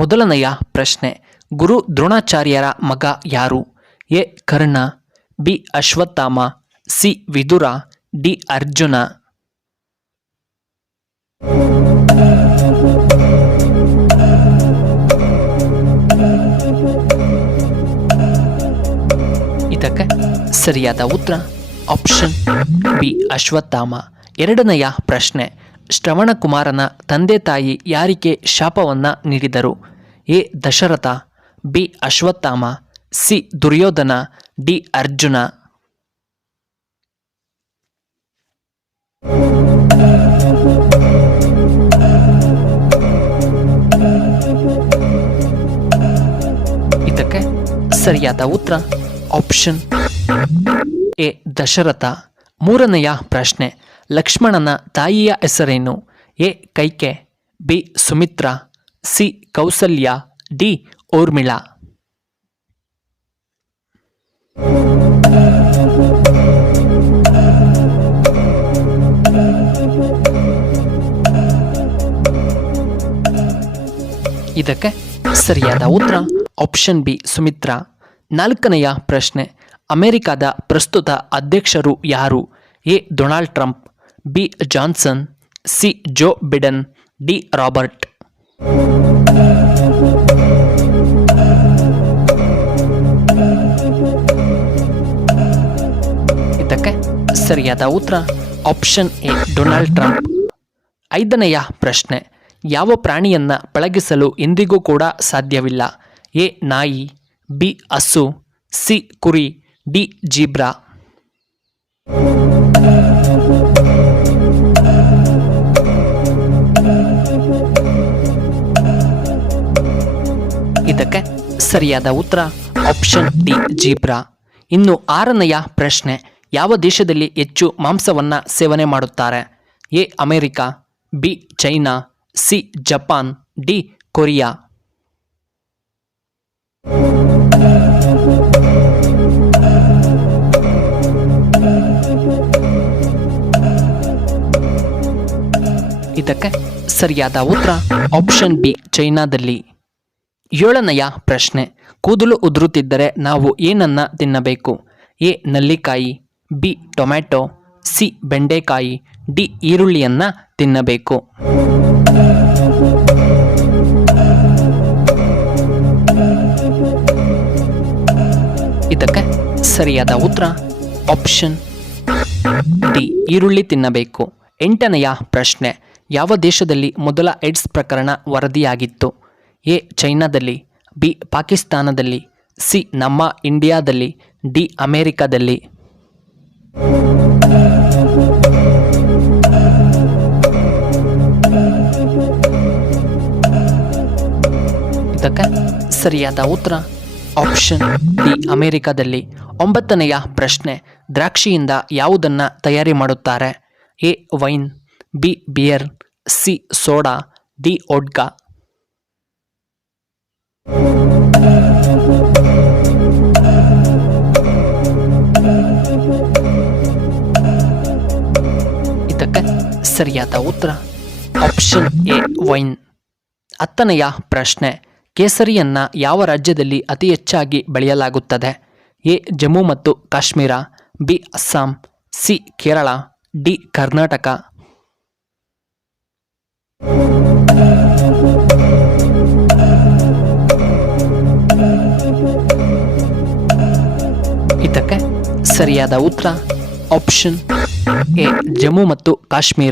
ಮೊದಲನೆಯ ಪ್ರಶ್ನೆ, ಗುರು ದ್ರೋಣಾಚಾರ್ಯರ ಮಗ ಯಾರು? A Karna, B Ashwatthama, C Vidura, D Arjuna. ಇದಕ್ಕೆ ಸರಿಯಾದ ಉತ್ತರ ಆಪ್ಷನ್ ಬಿ ಅಶ್ವತ್ಥಾಮ. ಎರಡನೆಯ ಪ್ರಶ್ನೆ, ಶ್ರವಣಕುಮಾರನ ತಂದೆ ತಾಯಿ ಯಾರಿಗೆ ಶಾಪವನ್ನ ನೀಡಿದರು? A Dasharatha, B Ashwatthama, C Duryodhana, D Arjuna. ಇದಕ್ಕೆ ಸರಿಯಾದ ಉತ್ತರ ಆಪ್ಷನ್ ಎ ದಶರಥ. ಮೂರನೆಯ ಪ್ರಶ್ನೆ, ಲಕ್ಷ್ಮಣನ ತಾಯಿಯ ಹೆಸರೇನು? A Kaikeyi, B Sumitra, C Kausalya, D Urmila. ಇದಕ್ಕೆ ಸರಿಯಾದ ಉತ್ತರ ಆಪ್ಷನ್ ಬಿ ಸುಮಿತ್ರಾ. ನಾಲ್ಕನೆಯ ಪ್ರಶ್ನೆ, ಅಮೆರಿಕದ ಪ್ರಸ್ತುತ ಅಧ್ಯಕ್ಷರು ಯಾರು? A Donald Trump, B Johnson, C Joe Biden, D Robert. ಇದಕ್ಕೆ ಸರಿಯಾದ ಉತ್ತರ ಆಪ್ಷನ್ ಎ ಡೊನಾಲ್ಡ್ ಟ್ರಂಪ್. ಐದನೆಯ ಪ್ರಶ್ನೆ, ಯಾವ ಪ್ರಾಣಿಯನ್ನ ಪಳಗಿಸಲು ಎಂದಿಗೂ ಕೂಡ ಸಾಧ್ಯವಿಲ್ಲ? ಎ ನಾಯಿ, ಬಿ ಹಸು, ಸಿ ಕುರಿ, ಡಿ ಜೀಬ್ರಾ. ಇದಕ್ಕೆ ಸರಿಯಾದ ಉತ್ತರ ಆಪ್ಷನ್ ಡಿ ಜೀಬ್ರಾ. ಇನ್ನು ಆರನೆಯ ಪ್ರಶ್ನೆ, ಯಾವ ದೇಶದಲ್ಲಿ ಹೆಚ್ಚು ಮಾಂಸವನ್ನ ಸೇವನೆ ಮಾಡುತ್ತಾರೆ? A America, B China, C Japan, D Korea. ಇದಕ್ಕೆ ಸರಿಯಾದ ಉತ್ತರ ಆಪ್ಷನ್ ಬಿ ಚೈನಾದಲ್ಲಿ. ಏಳನೆಯ ಪ್ರಶ್ನೆ, ಕೂದಲು ಉದುರುತ್ತಿದ್ದರೆ ನಾವು ಏನನ್ನ ತಿನ್ನಬೇಕು? ಎ ನಲ್ಲಿಕಾಯಿ, ಬಿ ಟೊಮ್ಯಾಟೊ, ಸಿ ಬೆಂಡೆಕಾಯಿ, ಡಿ ಈರುಳ್ಳಿಯನ್ನ ತಿನ್ನಬೇಕು. ಇದಕ್ಕೆ ಸರಿಯಾದ ಉತ್ತರ ಆಪ್ಷನ್ ಡಿ ಈರುಳ್ಳಿ ತಿನ್ನಬೇಕು. ಎಂಟನೆಯ ಪ್ರಶ್ನೆ, ಯಾವ ದೇಶದಲ್ಲಿ ಮೊದಲ ಏಡ್ಸ್ ಪ್ರಕರಣ ವರದಿಯಾಗಿತ್ತು? ಎ ಚೈನಾದಲ್ಲಿ, ಬಿ ಪಾಕಿಸ್ತಾನದಲ್ಲಿ, ಸಿ ನಮ್ಮ ಇಂಡಿಯಾದಲ್ಲಿ, ಡಿ ಅಮೆರಿಕದಲ್ಲಿ. ಇದಕ್ಕೆ ಸರಿಯಾದ ಉತ್ತರ ಆಪ್ಷನ್ ಡಿ ಅಮೆರಿಕದಲ್ಲಿ. ಒಂಬತ್ತನೆಯ ಪ್ರಶ್ನೆ, ದ್ರಾಕ್ಷಿಯಿಂದ ಯಾವುದನ್ನು ತಯಾರಿ ಮಾಡುತ್ತಾರೆ? A wine, B beer, C soda, D vodka. ಇದಕ್ಕೆ ಸರಿಯಾದ ಉತ್ತರ ಆಪ್ಷನ್ ಎ ವೈನ್. ಹತ್ತನೆಯ ಪ್ರಶ್ನೆ, ಕೇಸರಿಯನ್ನ ಯಾವ ರಾಜ್ಯದಲ್ಲಿ ಅತಿ ಹೆಚ್ಚಾಗಿ ಬೆಳೆಯಲಾಗುತ್ತದೆ? ಎ ಜಮ್ಮು ಮತ್ತು Kashmir, B Assam, C Kerala, D Karnataka. ಇದಕ್ಕೆ ಸರಿಯಾದ ಉತ್ತರ ಆಪ್ಷನ್ ಎ ಜಮ್ಮು ಮತ್ತು ಕಾಶ್ಮೀರ.